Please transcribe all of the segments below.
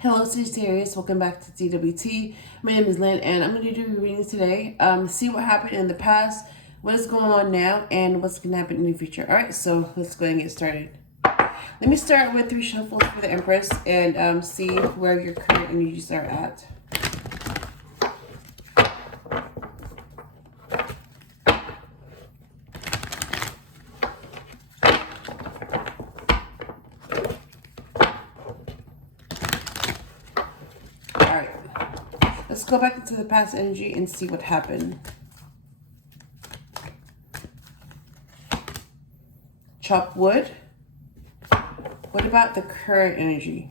Hello Sagittarius, welcome back to DWT. My name is Lynn and I'm going to do a reading today. See what happened in the past, what is going on now, and what's going to happen in the future. Alright, so let's go ahead and get started. Let me start with 3 shuffles for the Empress and see where your current energies are at. Let's go back into the past energy and see what happened. Chop wood. What about the current energy?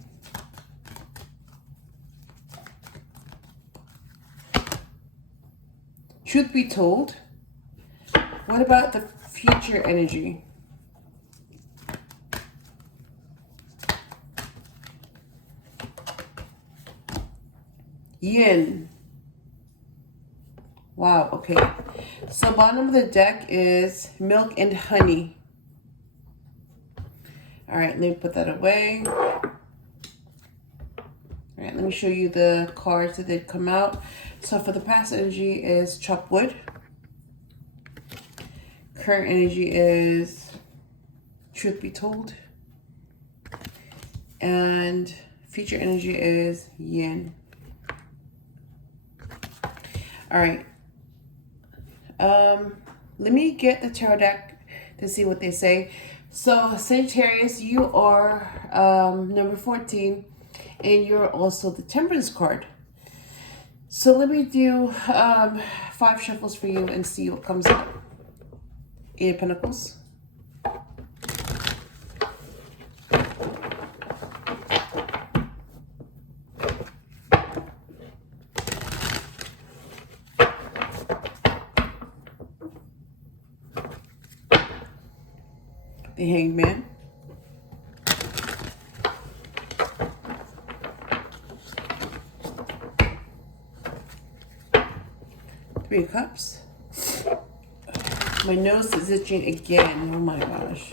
Truth be told, what about the future energy? Yin. Wow, okay. So bottom of the deck is milk and honey. All right, let me put that away. All right, let me show you the cards that did come out. So for the past energy is chop wood. Current energy is truth be told. And future energy is yin. All right. Let me get the tarot deck to see what they say. So Sagittarius, you are number 14, and you're also the Temperance card. So let me do 5 shuffles for you and see what comes up. 8 of Pentacles. The Hangman. Three of Cups. My nose is itching again. Oh my gosh.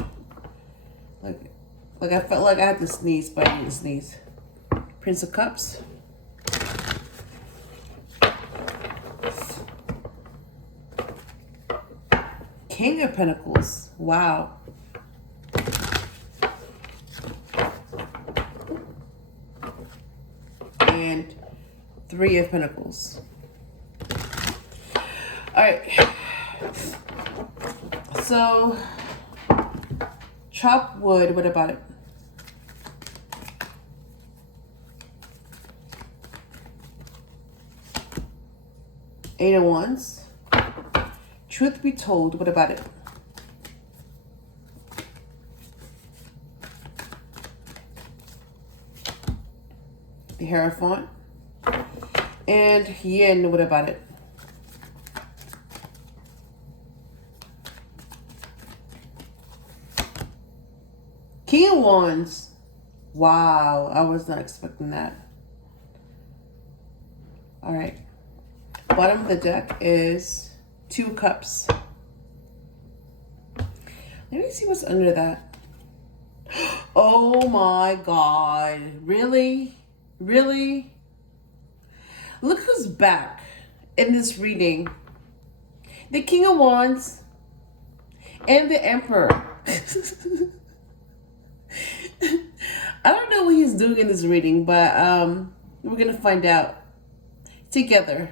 Like I felt like I had to sneeze, but I didn't sneeze. Prince of Cups. King of Pentacles. Wow. And 3 of Pentacles. All right. So, chop wood. What about it? Eight of Wands. Truth be told. What about it? The Hierophant. And yin, what about it? King of Wands. Wow, I was not expecting that. All right. Bottom of the deck is 2 cups. Let me see what's under that. Oh my God. Really? Really? Look who's back in this reading. The King of Wands and the Emperor. I don't know what he's doing in this reading, but we're going to find out together.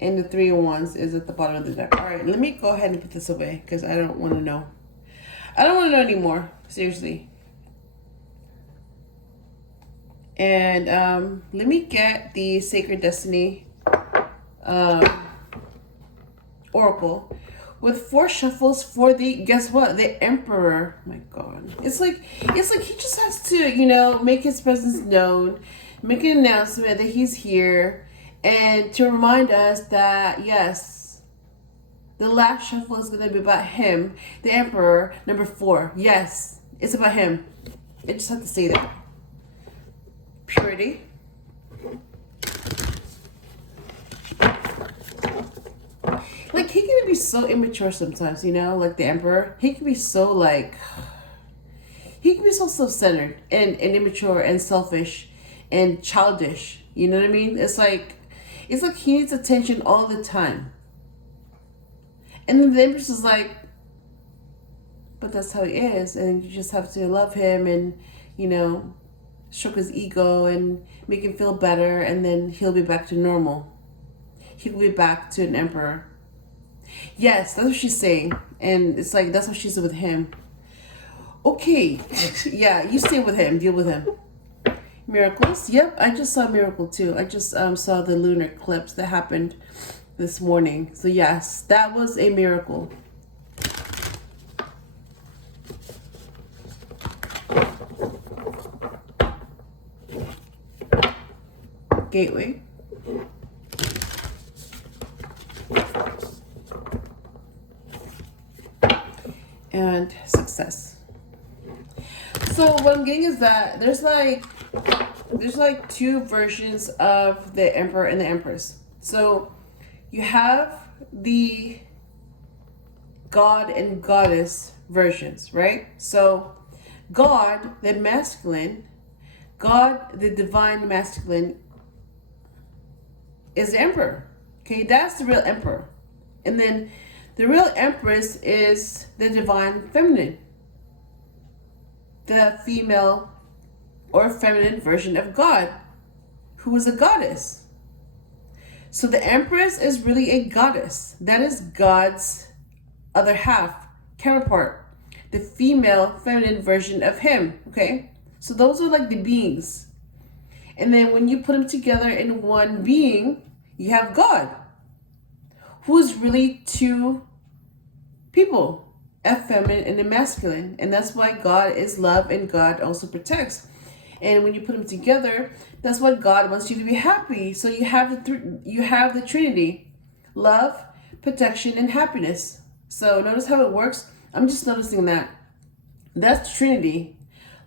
And the 3 of Wands is at the bottom of the deck. All right, let me go ahead and put this away because I don't want to know. I don't want to know anymore. Seriously. And let me get the Sacred Destiny Oracle with 4 shuffles for the, guess what? The Emperor. Oh my God. It's like he just has to, you know, make his presence known, make an announcement that he's here, and to remind us that, yes, the last shuffle is going to be about him, the Emperor, number 4. Yes, it's about him. I just have to say that. Purity. Like, he can be so immature sometimes, you know? Like the Emperor. He can be so, like, he can be so self-centered and immature and selfish and childish. You know what I mean? It's like he needs attention all the time. And then the Empress is like, but that's how he is, and you just have to love him and, you know, stroke his ego and make him feel better, and then he'll be back to normal. He'll be back to an emperor. Yes, that's what she's saying. And it's like, that's what she's with him. Okay. Yeah, you stay with him. Deal with him. Miracles. Yep, I just saw a miracle too. I just saw the lunar eclipse that happened this morning. So yes, that was a miracle. Gateway. And success. So what I'm getting is that there's like two versions of the Emperor and the Empress. So you have the God and Goddess versions, right? So God, the masculine, God, the divine masculine, is the Emperor. Okay, that's the real Emperor. And then the real Empress is the divine feminine, the female or feminine version of God, who is a goddess. So the Empress is really a goddess. That is God's other half, counterpart, the female feminine version of him, okay? So those are like the beings. And then when you put them together in one being, you have God, who is really two people, a feminine and a masculine. And that's why God is love and God also protects. And when you put them together, that's why God wants you to be happy. So you have the Trinity: love, protection, and happiness. So notice how it works. I'm just noticing that. That's Trinity: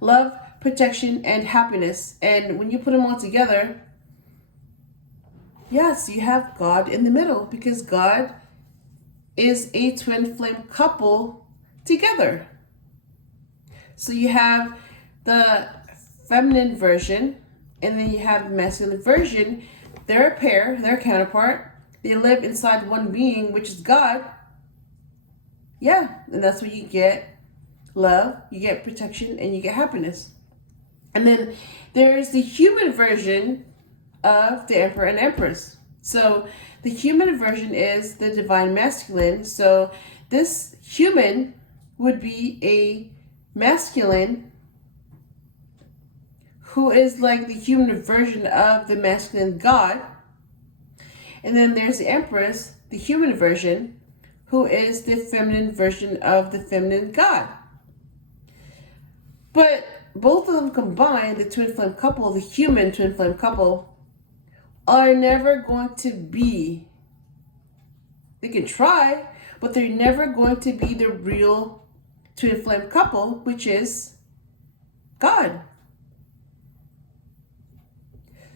love, protection, and happiness. And when you put them all together, yes, you have God in the middle, because God is a twin flame couple together. So you have the feminine version, and then you have the masculine version. They're a pair, they're a counterpart. They live inside one being, which is God. Yeah, and that's where you get love, you get protection, and you get happiness. And then there's the human version of the Emperor and Empress. So the human version is the divine masculine. So this human would be a masculine who is like the human version of the masculine God. And then there's the Empress, the human version, who is the feminine version of the feminine God. But both of them combined, the twin flame couple, the human twin flame couple, are never going to be, they can try, but they're never going to be the real twin flame couple, which is God.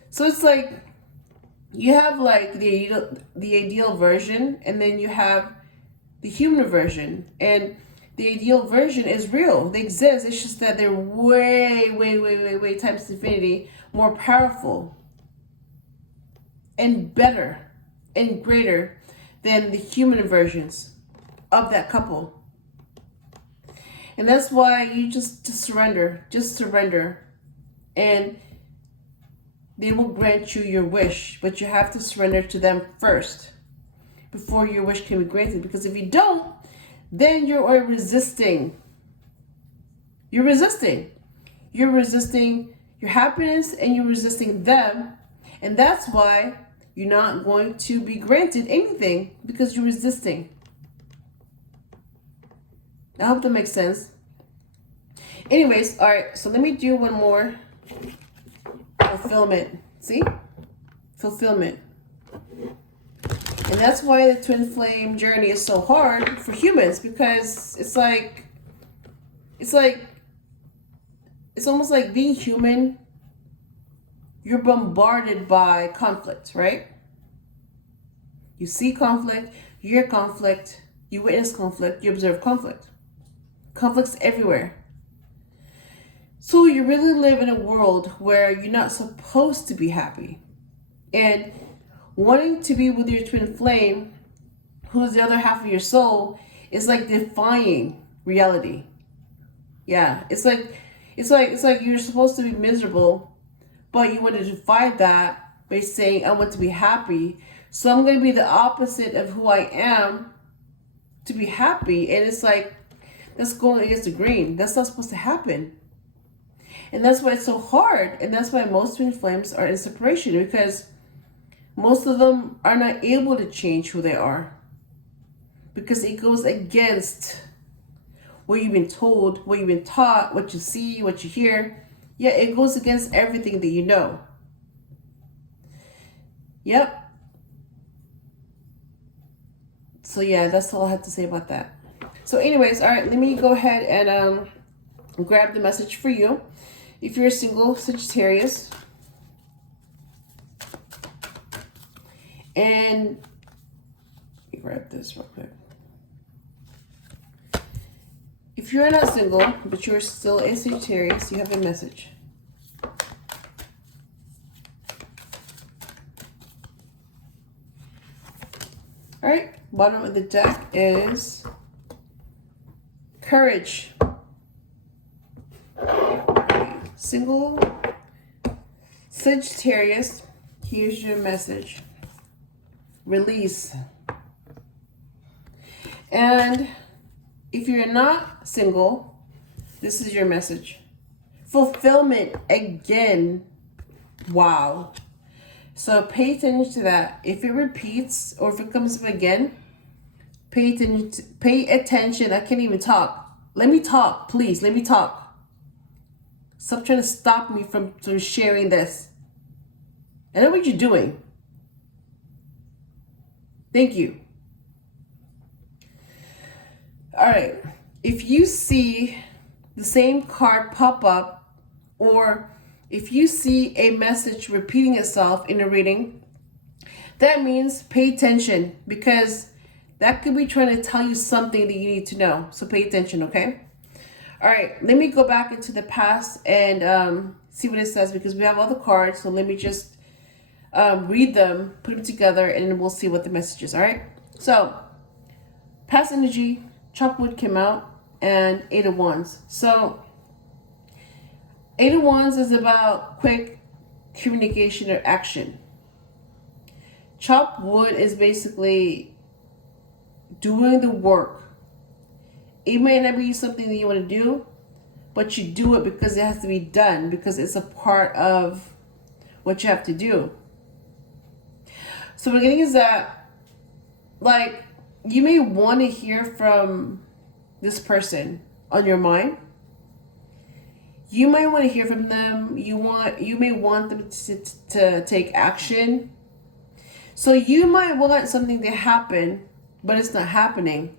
So it's like you have like the ideal version, and then you have the human version. And the ideal version is real. They exist. It's just that they're way times infinity more powerful and better and greater than the human versions of that couple. And that's why you just surrender. Just surrender. And they will grant you your wish, but you have to surrender to them first before your wish can be granted. Because if you don't, then you're resisting. You're resisting. You're resisting your happiness, and you're resisting them. And that's why you're not going to be granted anything, because you're resisting. I hope that makes sense. Anyways, all right, so let me do one more. Fulfillment. See? Fulfillment. And that's why the twin flame journey is so hard for humans, because it's almost like being human. You're bombarded by conflict, right? You see conflict, you hear conflict, you witness conflict, you observe conflict. Conflict's everywhere. So you really live in a world where you're not supposed to be happy. And wanting to be with your twin flame, who's the other half of your soul, is like defying reality. Yeah, it's like you're supposed to be miserable, but you want to defy that by saying I want to be happy. So I'm going to be the opposite of who I am to be happy, and it's like that's going against the grain. That's not supposed to happen. And that's why it's so hard. And that's why most twin flames are in separation, because most of them are not able to change who they are. Because it goes against what you've been told, what you've been taught, what you see, what you hear. Yeah, it goes against everything that you know. Yep. So yeah, that's all I have to say about that. So anyways, all right, let me go ahead and grab the message for you. If you're a single Sagittarius, and let me grab this real quick. If you're not single, but you're still a Sagittarius, you have a message. All right, bottom of the deck is courage. Single Sagittarius, here's your message. Release. And if you're not single, this is your message. Fulfillment again. Wow. So pay attention to that. If it repeats or if it comes up again, pay attention. Pay attention. I can't even talk. Let me talk, please. Let me talk. Stop trying to stop me from sharing this. I know what you're doing. Thank you. All right. If you see the same card pop up, or if you see a message repeating itself in a reading, that means pay attention, because that could be trying to tell you something that you need to know. So pay attention, okay? All right, let me go back into the past and see what it says, because we have all the cards. So let me just read them, put them together, and then we'll see what the message is, all right? So past energy, chopped wood came out, and 8 of Wands. So 8 of Wands is about quick communication or action. Chopped wood is basically doing the work. It may not be something that you want to do, but you do it because it has to be done, because it's a part of what you have to do. So what I'm getting is that, like, you may want to hear from this person on your mind. You might want to hear from them. You may want them to take action. So you might want something to happen, but it's not happening.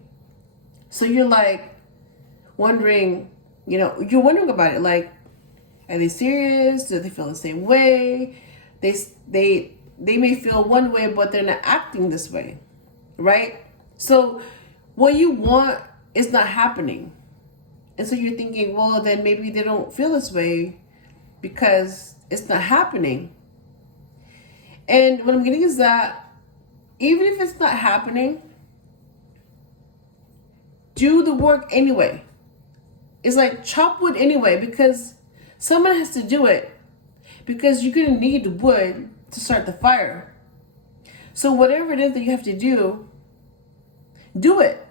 So you're like wondering, you're wondering about it. Like, are they serious? Do they feel the same way? They may feel one way, but they're not acting this way, right? So what you want is not happening. And so you're thinking, well, then maybe they don't feel this way because it's not happening. And what I'm getting is that even if it's not happening, do the work anyway. It's like chop wood anyway, because someone has to do it, because you're going to need wood to start the fire. So whatever it is that you have to do it.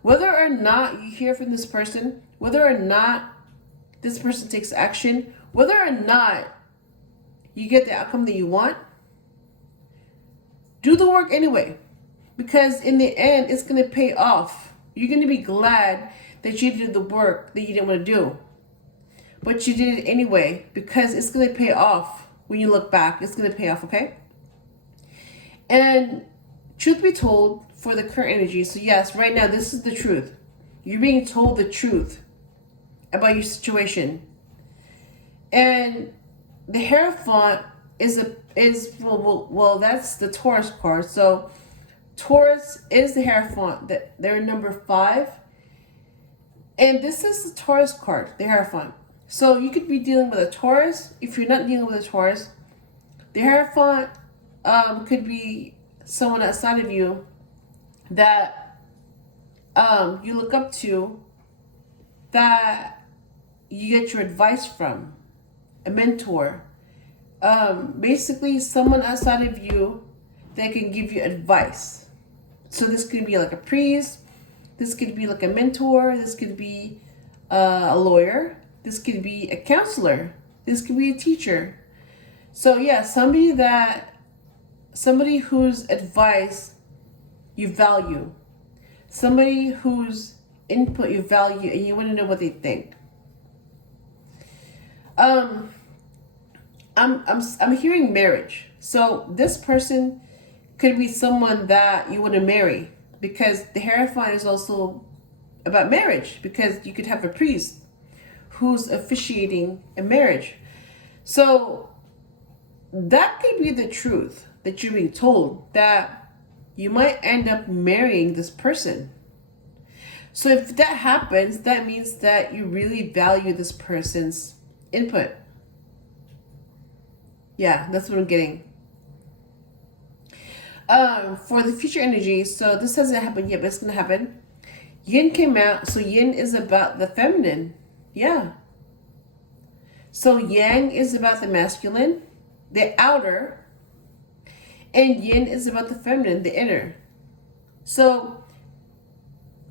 Whether or not you hear from this person, whether or not this person takes action, whether or not you get the outcome that you want, do the work anyway. Because in the end, it's going to pay off. You're going to be glad that you did the work that you didn't want to do. But you did it anyway, because it's going to pay off when you look back. It's going to pay off, okay? And truth be told, for the current energy, so yes, right now, this is the truth. You're being told the truth about your situation. And the Hierophant is that's the Taurus card. So Taurus is the Hierophant. They're number 5. And this is the Taurus card, the Hierophant. So you could be dealing with a Taurus. If you're not dealing with a Taurus, the Hierophant could be someone outside of you that you look up to, that you get your advice from, a mentor. Basically someone outside of you that can give you advice. So this could be like a priest, this could be like a mentor, this could be a lawyer, this could be a counselor, this could be a teacher. So yeah, somebody whose advice you value, somebody whose input you value, and you want to know what they think. I'm hearing marriage. So this person could be someone that you want to marry, because the Hierophant is also about marriage, because you could have a priest who's officiating a marriage. So that could be the truth that you're being told, that you might end up marrying this person. So if that happens, that means that you really value this person's input. Yeah, that's what I'm getting. For the future energy, so this hasn't happened yet, but it's gonna happen. Yin came out, so yin is about the feminine. Yeah. So yang is about the masculine, the outer, and yin is about the feminine, the inner. So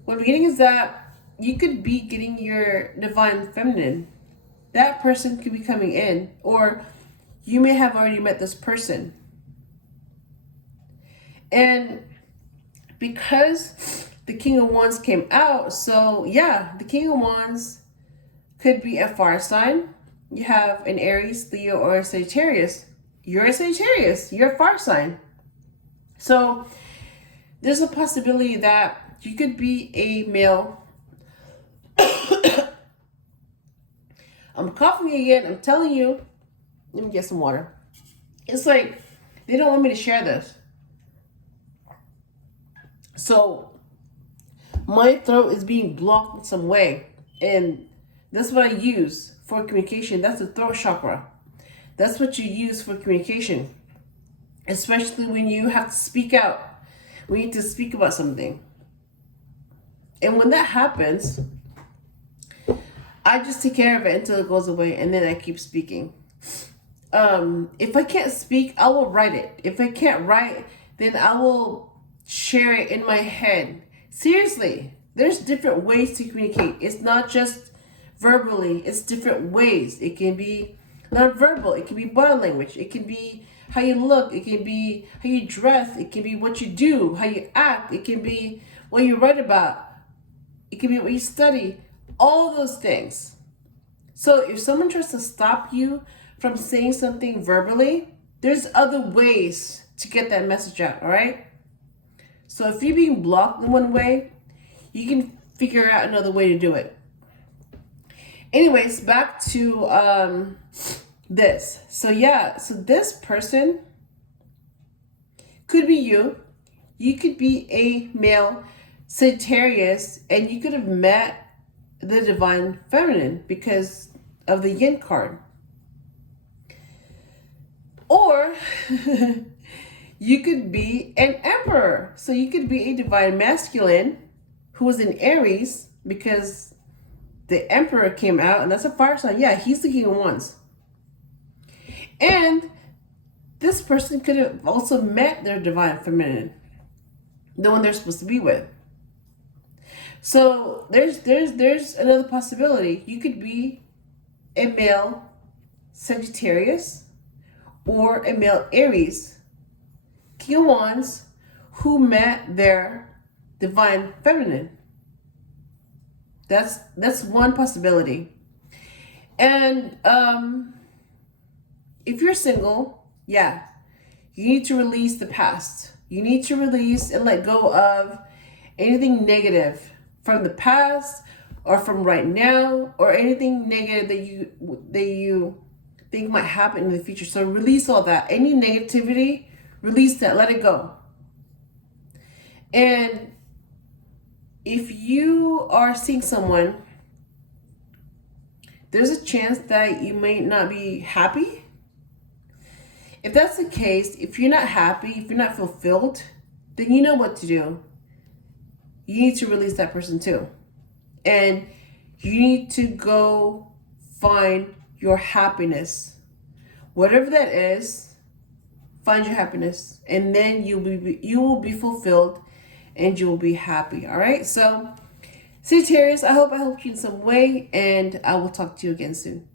what I'm getting is that you could be getting your divine feminine. That person could be coming in, or you may have already met this person. And because the King of Wands came out, so yeah, the King of Wands could be a fire sign. You have an Aries, Leo, or a Sagittarius. You're a Sagittarius. You're a fire sign. So there's a possibility that you could be a male. I'm coughing again. I'm telling you. Let me get some water. It's like they don't want me to share this. So my throat is being blocked in some way. And that's what I use for communication. That's the throat chakra. That's what you use for communication. Especially when you have to speak out. When you need to speak about something. And when that happens, I just take care of it until it goes away. And then I keep speaking. If I can't speak, I will write it. If I can't write, then I will share it in my head. Seriously, there's different ways to communicate. It's not just verbally, it's different ways. It can be non-verbal, it can be body language, it can be how you look, it can be how you dress, it can be what you do, how you act, it can be what you write about, it can be what you study, all those things. So if someone tries to stop you from saying something verbally, there's other ways to get that message out, all right? So if you're being blocked in one way, you can figure out another way to do it. Anyways, back to this. So yeah, so this person could be you. You could be a male Sagittarius, and you could have met the divine feminine because of the yin card. Or you could be an emperor. So you could be a divine masculine who was in Aries because the emperor came out, and that's a fire sign. Yeah, he's the King of Wands. And this person could have also met their divine feminine, the one they're supposed to be with. So there's another possibility. You could be a male Sagittarius or a male Aries, King of Wands, who met their divine feminine. That's one possibility. And if you're single, yeah, you need to release the past. You need to release and let go of anything negative from the past or from right now, or anything negative that you think might happen in the future. So release all that. Any negativity, release that. Let it go. And if you are seeing someone there's a chance that you may not be happy. If that's the case, if you're not happy, if you're not fulfilled, then you know what to do. You need to release that person too. And you need to go find your happiness. Whatever that is, find your happiness. And then you will be fulfilled and you will be happy. All right? So, Sagittarius, I hope I helped you in some way, and I will talk to you again soon.